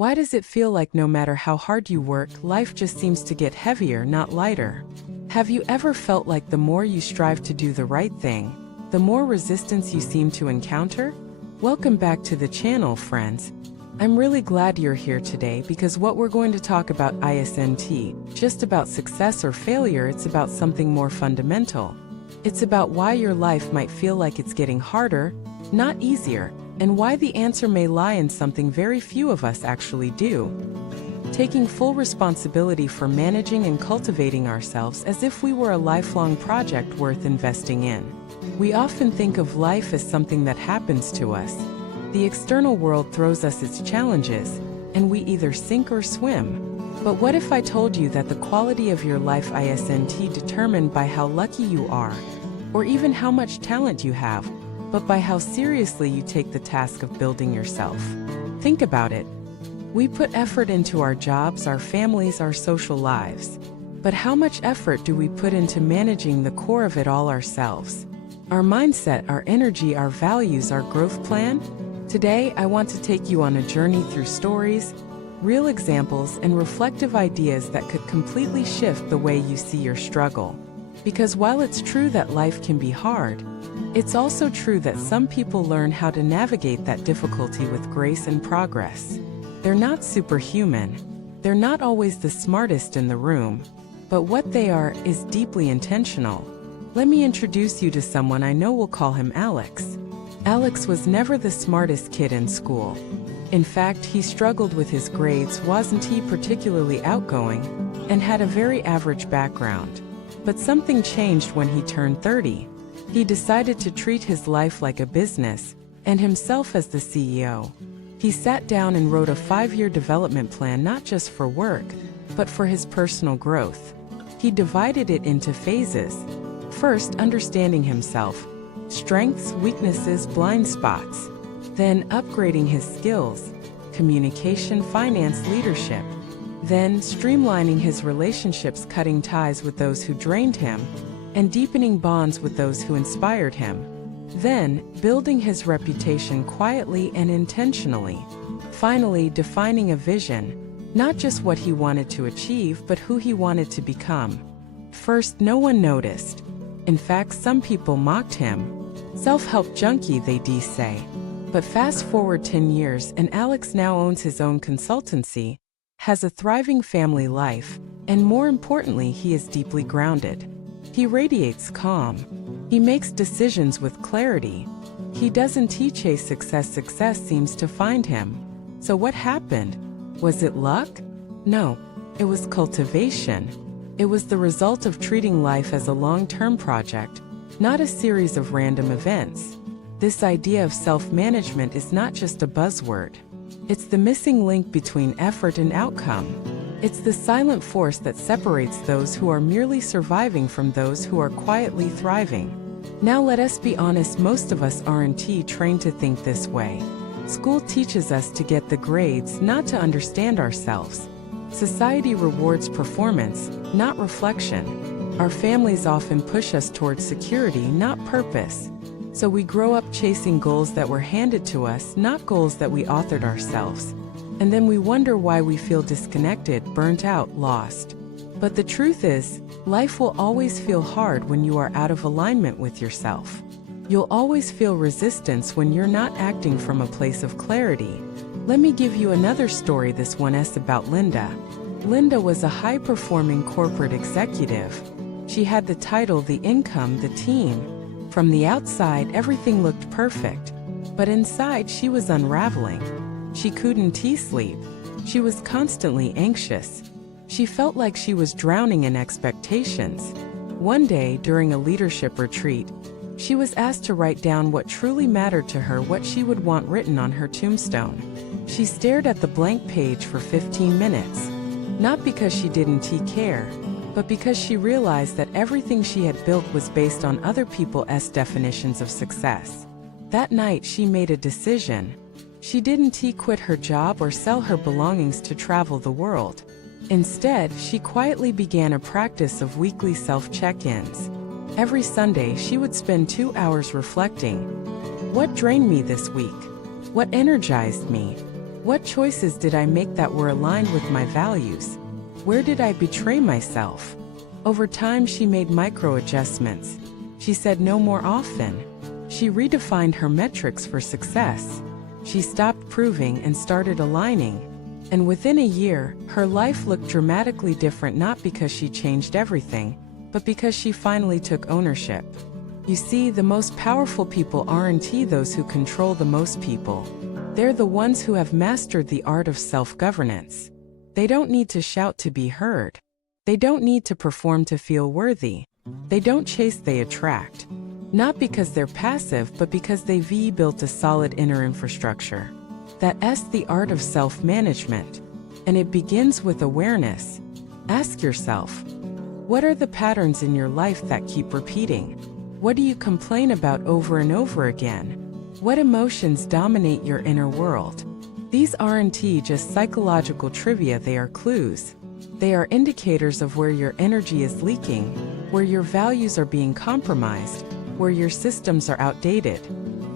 Why does it feel like no matter how hard you work, life just seems to get heavier, not lighter? Have you ever felt like the more you strive to do the right thing, the more resistance you seem to encounter? Welcome back to the channel, friends. I'm really glad you're here today because what we're going to talk about isn't just about success or failure, it's about something more fundamental. It's about why your life might feel like it's getting harder, not easier, and why the answer may lie in something very few of us actually do. Taking full responsibility for managing and cultivating ourselves as if we were a lifelong project worth investing in. We often think of life as something that happens to us. The external world throws us its challenges, and we either sink or swim. But what if I told you that the quality of your life isn't determined by how lucky you are, or even how much talent you have, but by how seriously you take the task of building yourself? Think about it. We put effort into our jobs, our families, our social lives. But how much effort do we put into managing the core of it all ourselves? Our mindset, our energy, our values, our growth plan? Today, I want to take you on a journey through stories, real examples, and reflective ideas that could completely shift the way you see your struggle. Because while it's true that life can be hard, it's also true that some people learn how to navigate that difficulty with grace and progress. They're not superhuman. They're not always the smartest in the room. But what they are is deeply intentional. Let me introduce you to someone I know. We'll call him Alex. Alex was never the smartest kid in school. In fact, he struggled with his grades, wasn't he particularly outgoing, and had a very average background. But something changed when he turned 30. He decided to treat his life like a business, and himself as the CEO. He sat down and wrote a 5-year development plan, not just for work, but for his personal growth. He divided it into phases. First, understanding himself, strengths, weaknesses, blind spots. Then, upgrading his skills, communication, finance, leadership. Then, streamlining his relationships, cutting ties with those who drained him, and deepening bonds with those who inspired him. Then, building his reputation quietly and intentionally. Finally, defining a vision, not just what he wanted to achieve, but who he wanted to become. First, no one noticed. In fact, some people mocked him. Self-help junkie, they'd say. But fast forward 10 years, and Alex now owns his own consultancy, has a thriving family life, and more importantly, he is deeply grounded. He radiates calm. He makes decisions with clarity. He doesn't chase success, success seems to find him. So what happened? Was it luck? No, it was cultivation. It was the result of treating life as a long-term project, not a series of random events. This idea of self-management is not just a buzzword. It's the missing link between effort and outcome. It's the silent force that separates those who are merely surviving from those who are quietly thriving. Now let us be honest, most of us aren't trained to think this way. School teaches us to get the grades, not to understand ourselves. Society rewards performance, not reflection. Our families often push us towards security, not purpose. So we grow up chasing goals that were handed to us, not goals that we authored ourselves. And then we wonder why we feel disconnected, burnt out, lost. But the truth is, life will always feel hard when you are out of alignment with yourself. You'll always feel resistance when you're not acting from a place of clarity. Let me give you another story. This one is about Linda. Linda was a high-performing corporate executive. She had the title, the income, the team. From the outside, everything looked perfect. But inside, she was unraveling. She couldn't sleep. She was constantly anxious. She felt like she was drowning in expectations. One day, during a leadership retreat, she was asked to write down what truly mattered to her, what she would want written on her tombstone. She stared at the blank page for 15 minutes. Not because she didn't care, but because she realized that everything she had built was based on other people's definitions of success. That night, she made a decision. She didn't quit her job or sell her belongings to travel the world. Instead, she quietly began a practice of weekly self-check-ins. Every Sunday, she would spend 2 hours reflecting. What drained me this week? What energized me? What choices did I make that were aligned with my values? Where did I betray myself? Over time, she made micro adjustments. She said no more often. She redefined her metrics for success. She stopped proving and started aligning. And within a year, her life looked dramatically different, not because she changed everything, but because she finally took ownership. You see, the most powerful people aren't those who control the most people. They're the ones who have mastered the art of self-governance. They don't need to shout to be heard. They don't need to perform to feel worthy. They don't chase, they attract. Not because they're passive, but because they've built a solid inner infrastructure. That's the art of self-management. And it begins with awareness. Ask yourself, what are the patterns in your life that keep repeating? What do you complain about over and over again? What emotions dominate your inner world? These aren't just psychological trivia, they are clues. They are indicators of where your energy is leaking, where your values are being compromised, where your systems are outdated.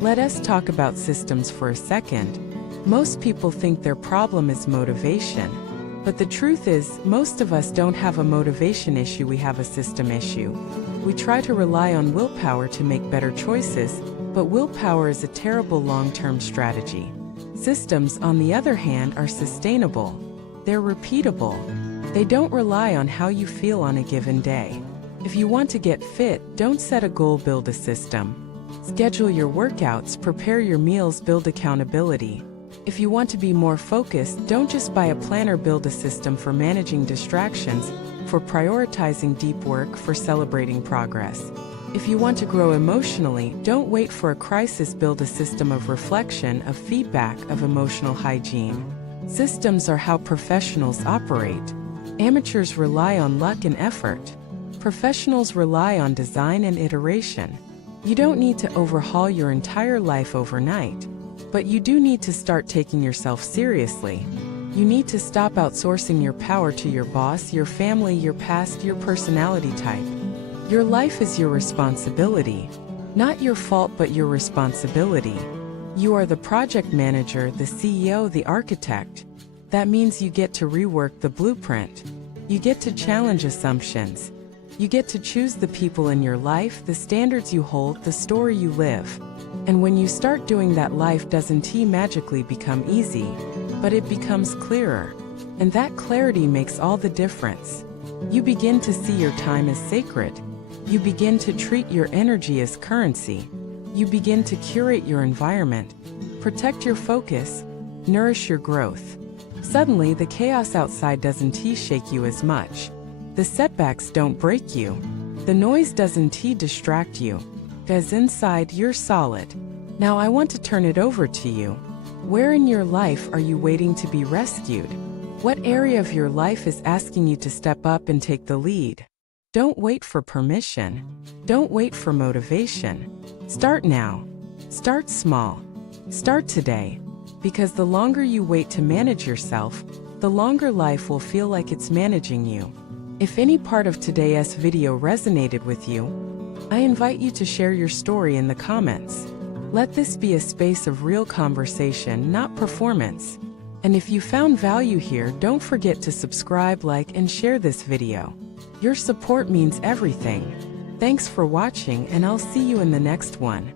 Let us talk about systems for a second. Most people think their problem is motivation. But the truth is, most of us don't have a motivation issue, we have a system issue. We try to rely on willpower to make better choices, but willpower is a terrible long-term strategy. Systems, on the other hand, are sustainable. They're repeatable. They don't rely on how you feel on a given day. If you want to get fit, don't set a goal, build a system. Schedule your workouts, prepare your meals, build accountability. If you want to be more focused, don't just buy a planner, build a system for managing distractions, for prioritizing deep work, for celebrating progress. If you want to grow emotionally, don't wait for a crisis, build a system of reflection, of feedback, of emotional hygiene. Systems are how professionals operate. Amateurs rely on luck and effort. Professionals rely on design and iteration. You don't need to overhaul your entire life overnight. But you do need to start taking yourself seriously. You need to stop outsourcing your power to your boss, your family, your past, your personality type. Your life is your responsibility. Not your fault, but your responsibility. You are the project manager, the CEO, the architect. That means you get to rework the blueprint. You get to challenge assumptions. You get to choose the people in your life, the standards you hold, the story you live. And when you start doing that, life doesn't magically become easy, but it becomes clearer. And that clarity makes all the difference. You begin to see your time as sacred. You begin to treat your energy as currency. You begin to curate your environment, protect your focus, nourish your growth. Suddenly, the chaos outside doesn't shake you as much. The setbacks don't break you. The noise doesn't distract you. Because inside, you're solid. Now I want to turn it over to you. Where in your life are you waiting to be rescued? What area of your life is asking you to step up and take the lead? Don't wait for permission. Don't wait for motivation. Start now. Start small. Start today. Because the longer you wait to manage yourself, the longer life will feel like it's managing you. If any part of today's video resonated with you, I invite you to share your story in the comments. Let this be a space of real conversation, not performance. And if you found value here, don't forget to subscribe, like, and share this video. Your support means everything. Thanks for watching, and I'll see you in the next one.